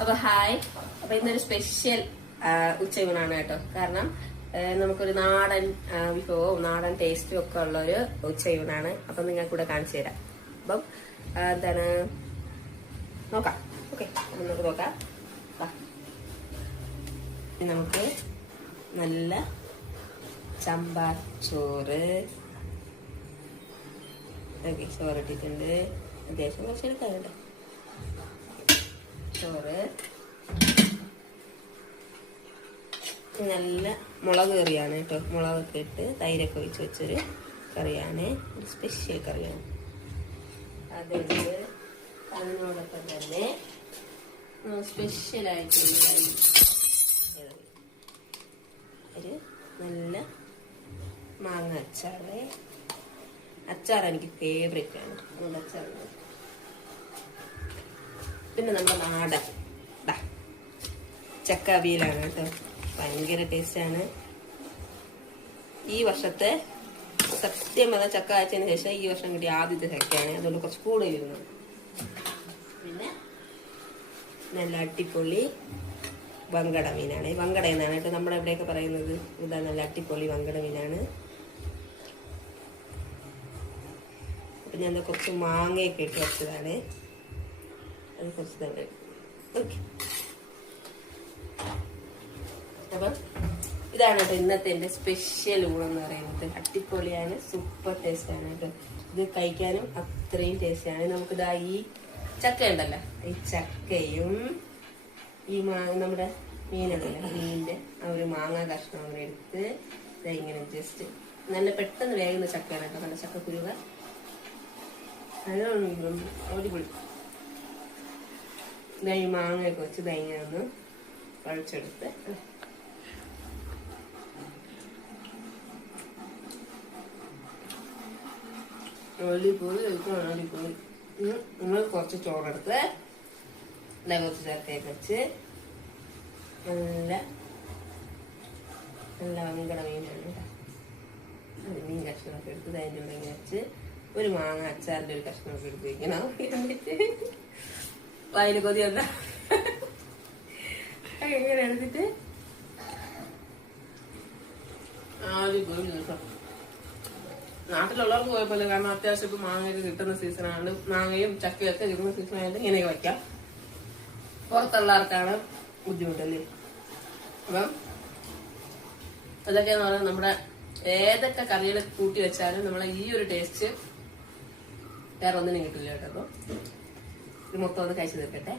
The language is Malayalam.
അപ്പൊ ഹായ്. അപ്പൊ ഇന്നൊരു സ്പെഷ്യൽ ഉച്ചയൂണാണ് കേട്ടോ. കാരണം നമുക്കൊരു നാടൻ വിഭവവും നാടൻ ടേസ്റ്റും ഒക്കെ ഉള്ള ഒരു ഉച്ചയൂണാണ്. അപ്പൊ നിങ്ങൾക്ക് കൂടെ കാണിച്ചു തരാം. അപ്പം എന്താണ് നോക്കാം. ഓക്കെ, നമുക്ക് നോക്കാം. നമുക്ക് നല്ല ചമ്പാർ ചോറ്, ഓക്കെ, ചോറ് ഇട്ടിട്ടുണ്ട്. അത്യാവശ്യം കുറച്ച് എടുക്കാറുണ്ട് ചോറ്. നല്ല മുളക് കറിയാണ് കേട്ടോ. മുളകൊക്കെ ഇട്ട് തൈരൊക്കെ ഒഴിച്ച് വെച്ചൊരു കറിയാണ്, ഒരു സ്പെഷ്യൽ കറിയാണ്. അതുകൊണ്ട് അതിനോടൊപ്പം തന്നെ സ്പെഷ്യലായിട്ടുള്ള ഒരു നല്ല മാങ്ങ അച്ചാറ്. അച്ചാർ എനിക്ക് ഫേവറേറ്റ് ആണ്, അതുകൊണ്ട് അച്ചാർ. പിന്നെ നമ്മുടെ നാടൻ ചക്ക അവിയലാണ് കേട്ടോ. ഭയങ്കര ടേസ്റ്റാണ്. ഈ വർഷത്തെ സത്യം പറഞ്ഞ ചക്ക കാച്ചതിന് ശേഷം ഈ വർഷം കിട്ടിയ ആദ്യത്തെ ചക്കയാണ്, അതുകൊണ്ട് കുറച്ച് കൂടുതൽ ഇരുന്നത്. പിന്നെ നല്ല അട്ടിപ്പൊളി വങ്കട മീനാണ്. വങ്കട എന്നാണ് കേട്ടോ നമ്മുടെ എവിടെയൊക്കെ പറയുന്നത്. ഇതാ നല്ല അട്ടിപ്പൊളി വങ്കട മീനാണ്. പിന്നെ എന്താ കുറച്ച് മാങ്ങയൊക്കെ ഇട്ട് വെച്ചതാണ്. അത് കുറച്ച് തന്നെ. ഓക്കെ, അപ്പം ഇതാണ് കേട്ടോ ഇന്നത്തെ എൻ്റെ സ്പെഷ്യൽ ഊണെന്ന് പറയുന്നത്. അടിപൊളിയാണ്, സൂപ്പർ ടേസ്റ്റാണ് കേട്ടോ. ഇത് കഴിക്കാനും അത്രയും ടേസ്റ്റാണ്. നമുക്കിതാ ഈ ചക്ക ഉണ്ടല്ലോ, ഈ ചക്കയും ഈ നമ്മുടെ മീനുണ്ടല്ലോ, മീനിൻ്റെ ആ ഒരു മാങ്ങ കഷ്ണം അങ്ങനെ എടുത്ത് ഇങ്ങനെ ജസ്റ്റ് നല്ല പെട്ടെന്ന് വേകുന്ന ചക്കയാണ് കേട്ടോ. നല്ല ചക്കക്കുരുവ അടിപൊളി. ഇതാ ഈ മാങ്ങയൊക്കെ വെച്ച് ഇങ്ങനെ ഒന്ന് കഴിച്ചെടുത്ത് അടിപൊളി കഴിക്കണം. അടിപൊളി. നിങ്ങൾ കുറച്ച് ചോറെടുത്ത് കുറച്ച് ചക്കയൊക്കെ വെച്ച് നല്ല നല്ല വങ്കട മീനാണ് കേട്ടോ. മീൻ കഷ്ണമൊക്കെ എടുത്ത് അതിൻ്റെ കൂടെ ഇങ്ങനെ വെച്ച് ഒരു മാങ്ങ അച്ചാറിൻ്റെ ഒരു കഷ്ണമൊക്കെ എടുത്ത് വയ്ക്കണം. എന്നിട്ട് വായിൽ കൊതിയല്ല ഇങ്ങനെ എടുത്തിട്ട് അടിപൊളി കേട്ടോ. നാട്ടിലുള്ളവർക്ക് കുഴപ്പമില്ല, കാരണം അത്യാവശ്യം ഇപ്പൊ മാങ്ങയൊക്കെ കിട്ടുന്ന സീസണാണ്. മാങ്ങയും ചക്കയൊക്കെ കിട്ടുന്ന സീസണായിട്ട് ഇങ്ങനെയൊക്കെ വയ്ക്കാം. പുറത്തുള്ളവർക്കാണ് ബുദ്ധിമുട്ടല്ലേ. അപ്പം അതൊക്കെയെന്ന് പറഞ്ഞാൽ നമ്മുടെ ഏതൊക്കെ കറികൾ കൂട്ടി വെച്ചാലും നമ്മളെ ഈ ഒരു ടേസ്റ്റ് വേറെ ഒന്നിനും കിട്ടില്ല കേട്ടോ. അപ്പം ഇത് മൊത്തം ഒന്ന് കഴിച്ചു തീർക്കട്ടെ.